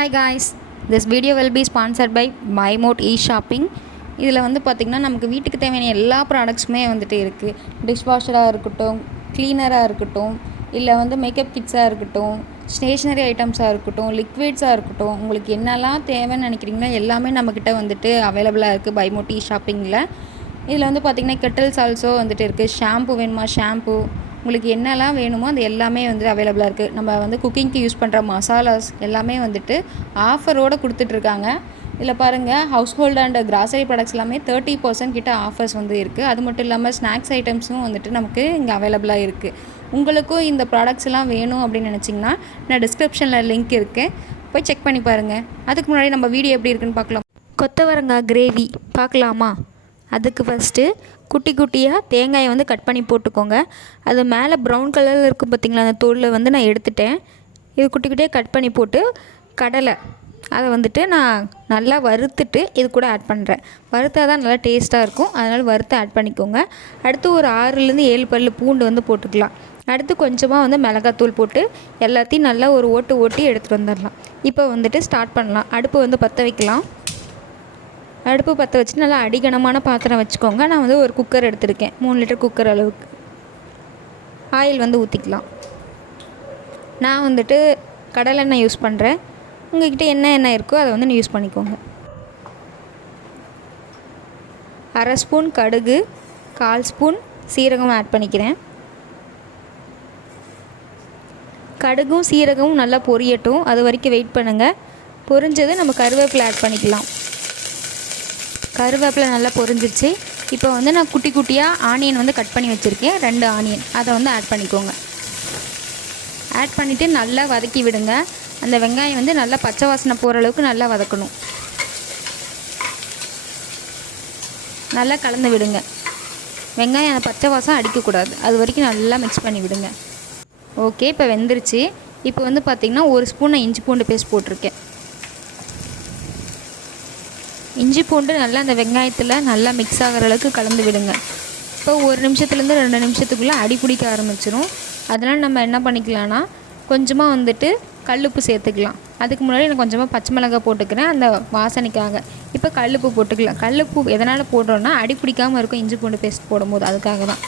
Hi guys, this video will be sponsored by MyMote e-shopping. இதில் வந்து பார்த்திங்கன்னா நமக்கு வீட்டுக்கு தேவையான எல்லா ப்ராடக்ட்ஸுமே வந்துட்டு இருக்குது. டிஷ்வாஷராக இருக்கட்டும், க்ளீனராக இருக்கட்டும், இல்லை வந்து மேக்கப் கிட்ஸாக இருக்கட்டும், ஸ்டேஷ்னரி ஐட்டம்ஸாக இருக்கட்டும், லிக்விட்ஸாக இருக்கட்டும், உங்களுக்கு என்னெல்லாம் தேவைன்னு நினைக்கிறீங்களோ எல்லாமே நம்மக்கிட்ட வந்துட்டு அவைலபிளாக இருக்குது MyMote e-shoppingல. இதில் வந்து பார்த்திங்கன்னா கெட்டில்ஸ் ஆல்சோ வந்துட்டு இருக்குது. ஷாம்பு வேணுமா ஷாம்பு, உங்களுக்கு என்னெல்லாம் வேணுமோ அது எல்லாமே வந்துட்டு அவைலபிளாக இருக்குது. நம்ம வந்து குக்கிங்க்கு யூஸ் பண்ணுற மசாலாஸ் எல்லாமே வந்துட்டு ஆஃபரோடு கொடுத்துட்ருக்காங்க. இதில் பாருங்கள், house hold and grocery products எல்லாமே 30% கிட்ட ஆஃபர்ஸ் வந்து இருக்குது. அது மட்டும் இல்லாமல் ஸ்நாக்ஸ் ஐட்டம்ஸும் வந்துட்டு நமக்கு இங்கே அவைலபிளாக இருக்குது. உங்களுக்கும் இந்த ப்ராடக்ட்ஸ் எல்லாம் வேணும் அப்படின்னு நினச்சிங்கன்னா நான் டிஸ்கிரிப்ஷனில் லிங்க் இருக்குது, போய் செக் பண்ணி பாருங்கள். அதுக்கு முன்னாடி நம்ம வீடியோ எப்படி இருக்குன்னு பார்க்கலாம். கொத்தவரங்காய் கிரேவி பார்க்கலாமா? அதுக்கு ஃபஸ்ட்டு குட்டி குட்டியாக தேங்காயை வந்து கட் பண்ணி போட்டுக்கோங்க. அது மேலே ப்ரௌன் கலரில் இருக்கும் பார்த்திங்களா, அந்த தோலில் வந்து நான் எடுத்துட்டேன். இது குட்டி குட்டியாக கட் பண்ணி போட்டு கடலை அதை வந்துட்டு நான் நல்லா வறுத்துட்டு இது கூட ஆட் பண்ணுறேன். வறுத்தா தான் நல்லா டேஸ்ட்டாக இருக்கும், அதனால் வறுத்து ஆட் பண்ணிக்கோங்க. அடுத்து ஒரு 6-7 பல் பூண்டு வந்து போட்டுக்கலாம். அடுத்து கொஞ்சமாக வந்து மிளகாத்தூள் போட்டு எல்லாத்தையும் நல்லா ஒரு ஓட்டி எடுத்துகிட்டு வந்துடலாம். இப்போ வந்துட்டு ஸ்டார்ட் பண்ணலாம். அடுப்பு வந்து பற்ற வைக்கலாம். அடுப்பு பற்ற வச்சுட்டு நல்லா அடிகனமான பாத்திரம் வச்சுக்கோங்க. நான் வந்து ஒரு குக்கர் எடுத்திருக்கேன், 3 லிட்டர் குக்கர் அளவுக்கு. ஆயில் வந்து ஊற்றிக்கலாம். நான் வந்துட்டு கடலெண்ணெய் யூஸ் பண்ணுறேன். உங்கள்கிட்ட என்ன எண்ணெய் இருக்கோ அதை வந்து யூஸ் பண்ணிக்கோங்க. 1/2 ஸ்பூன் கடுகு, 1/4 ஸ்பூன் சீரகம் ஆட் பண்ணிக்கிறேன். கடுகும் சீரகமும் நல்லா பொரியட்டும், அது வரைக்கும் வெயிட் பண்ணுங்கள். பொரிஞ்சது நம்ம கருவேப்பிலை ஆட் பண்ணிக்கலாம். கருவேப்பிலை நல்லா பொரிஞ்சிருச்சு. இப்போ வந்து நான் குட்டி குட்டியாக ஆனியன் வந்து கட் பண்ணி வச்சுருக்கேன், 2 ஆனியன், அதை வந்து ஆட் பண்ணிக்கோங்க. ஆட் பண்ணிவிட்டு நல்லா வதக்கி விடுங்க. அந்த வெங்காயம் வந்து நல்லா பச்சை வாசனை போகிற அளவுக்கு நல்லா வதக்கணும். நல்லா கலந்து விடுங்க. வெங்காயம் அந்த பச்சை வாசம் அடிக்கக்கூடாது, அது வரைக்கும் நல்லா மிக்ஸ் பண்ணி விடுங்க. ஓகே, இப்போ வெந்துருச்சு. இப்போ வந்து பார்த்திங்கன்னா 1 ஸ்பூன் நான் இஞ்சி பூண்டு பேஸ்ட் போட்டிருக்கேன். இஞ்சி பூண்டு நல்லா அந்த வெங்காயத்தில் நல்லா மிக்ஸ் ஆகிற அளவுக்கு கலந்து விடுங்க. இப்போ 1 நிமிஷத்துலேருந்து 2 நிமிஷத்துக்குள்ளே அடி பிடிக்க ஆரம்பிச்சிடும். அதனால் நம்ம என்ன பண்ணிக்கலாம்னா கொஞ்சமாக வந்துட்டு கல்லுப்பு சேர்த்துக்கலாம். அதுக்கு முன்னாடி நான் கொஞ்சமாக பச்சை மிளகாய் போட்டுக்கிறேன் அந்த வாசனைக்காக. இப்போ கல்லுப்பு போட்டுக்கலாம். கல்லுப்பு எதனால் போடுறோன்னா அடி பிடிக்காமல் இருக்கும் இஞ்சி பூண்டு பேஸ்ட் போடும்போது, அதுக்காக தான்.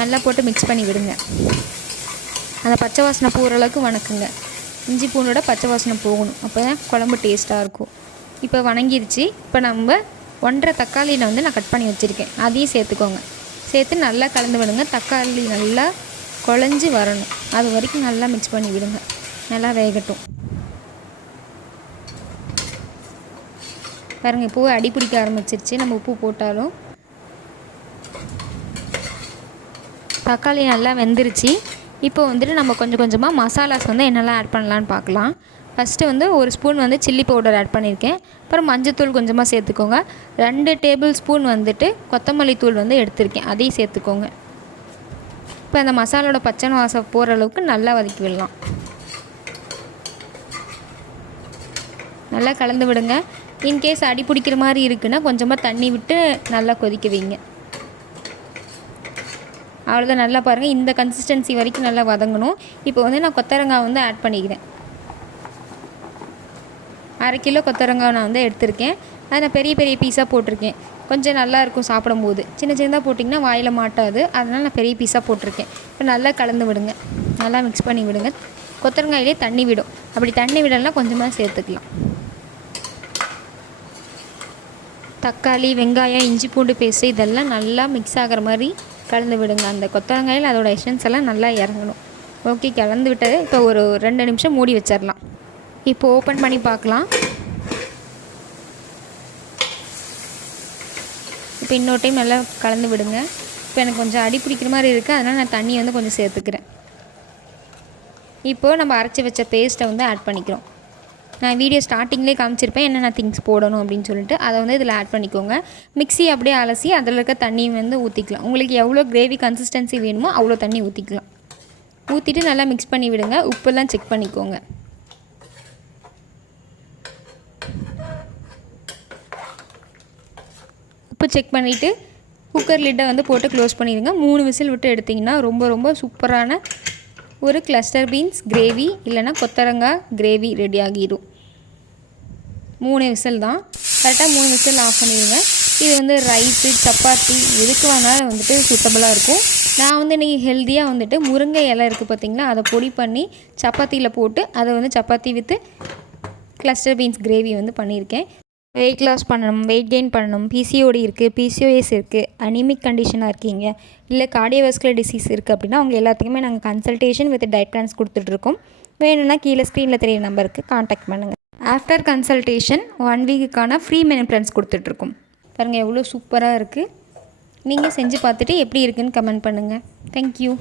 நல்லா போட்டு மிக்ஸ் பண்ணி விடுங்க. அந்த பச்சை வாசனை போகிற அளவுக்கு வணக்குங்க. இஞ்சி பூண்டோட பச்சை வாசனை போகணும், அப்போ தான் குழம்பு டேஸ்ட்டாக இருக்கும். இப்போ வணங்கிருச்சு. இப்போ நம்ம 1.5 தக்காளியில் வந்து நான் கட் பண்ணி வச்சுருக்கேன், அதையும் சேர்த்துக்கோங்க. சேர்த்து நல்லா கலந்து விடுங்க. தக்காளி நல்லா குழஞ்சி வரணும், அது வரைக்கும் நல்லா மிக்ஸ் பண்ணி விடுங்க. நல்லா வேகட்டும். பாருங்கள், இப்போ அடி பிடிக்க ஆரம்பிச்சிருச்சு. நம்ம உப்பு போட்டாலும் தக்காளி நல்லா வெந்துருச்சு. இப்போ வந்துட்டு நம்ம கொஞ்சம் கொஞ்சமாக மசாலாஸ் வந்து என்னெல்லாம் ஆட் பண்ணலான்னு பார்க்கலாம். ஃபஸ்ட்டு வந்து 1 ஸ்பூன் வந்து சில்லி பவுடர் ஆட் பண்ணியிருக்கேன். அப்புறம் மஞ்சத்தூள் கொஞ்சமாக சேர்த்துக்கோங்க. 2 டேபிள் ஸ்பூன் வந்துட்டு கொத்தமல்லி தூள் வந்து எடுத்திருக்கேன், அதையும் சேர்த்துக்கோங்க. இப்போ அந்த மசாலோட பச்சை வாசம் போகிற அளவுக்கு நல்லா வதக்கி விடலாம். நல்லா கலந்து விடுங்க. இன்கேஸ் அடி பிடிக்கிற மாதிரி இருக்குன்னா கொஞ்சமாக தண்ணி விட்டு நல்லா கொதிக்க வைங்க. அவ்வளோதான். நல்லா பாருங்கள், இந்த கன்சிஸ்டன்சி வரைக்கும் நல்லா வதங்கணும். இப்போ வந்து நான் கொத்தவரங்காய் வந்து ஆட் பண்ணிக்கிறேன். 1/2 கிலோ கொத்தவரங்காய் நான் வந்து எடுத்திருக்கேன். அதை நான் பெரிய பெரிய பீஸாக போட்டிருக்கேன். கொஞ்சம் நல்லாயிருக்கும் சாப்பிடும்போது. சின்ன சின்னதாக போட்டிங்கன்னா வாயில் மாட்டாது, அதனால் நான் பெரிய பீஸாக போட்டிருக்கேன். இப்போ நல்லா கலந்து விடுங்க. நல்லா மிக்ஸ் பண்ணி விடுங்க. கொத்தவரங்காயிலே தண்ணி விடும், அப்படி தண்ணி விடலாம் கொஞ்சமாக சேர்த்துக்கலாம். தக்காளி, வெங்காயம், இஞ்சி பூண்டு பேஸ்ட்டு இதெல்லாம் நல்லா மிக்ஸ் ஆகிற மாதிரி கலந்து விடுங்க. அந்த கொத்தவரங்காயில் அதோட எசன்ஸ் எல்லாம் நல்லா இறங்கணும். ஓகே, கலந்து விட்டது. இப்போ ஒரு 2 நிமிஷம் மூடி வச்சிடலாம். இப்போ ஓப்பன் பண்ணி பார்க்கலாம். இப்போ இன்னொரு டைம் நல்லா கலந்து விடுங்க. இப்போ எனக்கு கொஞ்சம் அடி பிடிக்கிற மாதிரி இருக்குது, அதனால் நான் தண்ணி வந்து கொஞ்சம் சேர்த்துக்கிறேன். இப்போது நம்ம அரைச்சி வச்ச பேஸ்ட்டை வந்து ஆட் பண்ணிக்கிறோம். நான் வீடியோ ஸ்டார்டிங்லேயே காமிச்சிருப்பேன் என்னென்ன திங்ஸ் போடணும் அப்படின்னு சொல்லிட்டு. அதை வந்து இதில் ஆட் பண்ணிக்கோங்க. மிக்ஸி அப்படியே அலசி அதில் இருக்க தண்ணி வந்து ஊற்றிக்கலாம். உங்களுக்கு எவ்வளோ கிரேவி கன்சிஸ்டன்சி வேணுமோ அவ்வளோ தண்ணி ஊற்றிக்கலாம். ஊற்றிட்டு நல்லா மிக்ஸ் பண்ணி விடுங்க. உப்பெல்லாம் செக் பண்ணிக்கோங்க. உப்பு செக் பண்ணிவிட்டு குக்கர் லிட்டை வந்து போட்டு க்ளோஸ் பண்ணிடுங்க. 3 விசில் விட்டு எடுத்திங்கன்னா ரொம்ப ரொம்ப சூப்பரான ஒரு கிளஸ்டர் பீன்ஸ் கிரேவி இல்லைனா கொத்தவரங்காய் கிரேவி ரெடி ஆகிடும். 3 விசில் தான். கரெக்டாக 3 விசில் ஆஃப் பண்ணிடுங்க. இது வந்து ரைஸு, சப்பாத்தி எதுக்கு வேணாலும் வந்துட்டு சூட்டபுளாக இருக்கும். நான் வந்து இன்றைக்கி ஹெல்த்தியாக வந்துட்டு முருங்கை இலை இருக்குது பார்த்திங்களா, அதை பொடி பண்ணி சப்பாத்தியில் போட்டு அதை வந்து chapati with cluster beans gravy வந்து பண்ணியிருக்கேன். வெயிட் லாஸ் பண்ணணும், வெயிட் கெயின் பண்ணணும், பிசிஓடி இருக்குது, பிசிஓஎஸ் இருக்குது, அனிமிக் கண்டிஷனாக இருக்கீங்க, இல்லை கார்டியோவாஸ்குலர் டிசீஸ் இருக்குது அப்படின்னா அவங்க எல்லாத்துக்குமே நாங்கள் கன்சல்டேஷன் வித் டயட் பிளான்ஸ் கொடுத்துட்ருக்கோம். வேணும்னா கீழே ஸ்க்ரீனில் தெரியிற நம்பருக்கு காண்டாக்ட் பண்ணுங்கள். ஆஃப்டர் கன்சல்டேஷன் 1 வீக்குக்கான ஃப்ரீ மெனு பிளான்ஸ் கொடுத்துட்ருக்கோம். பாருங்கள் எவ்வளோ சூப்பராக இருக்குது. நீங்கள் செஞ்சு பார்த்துட்டு எப்படி இருக்குதுன்னு கமெண்ட் பண்ணுங்கள். தேங்க்யூ.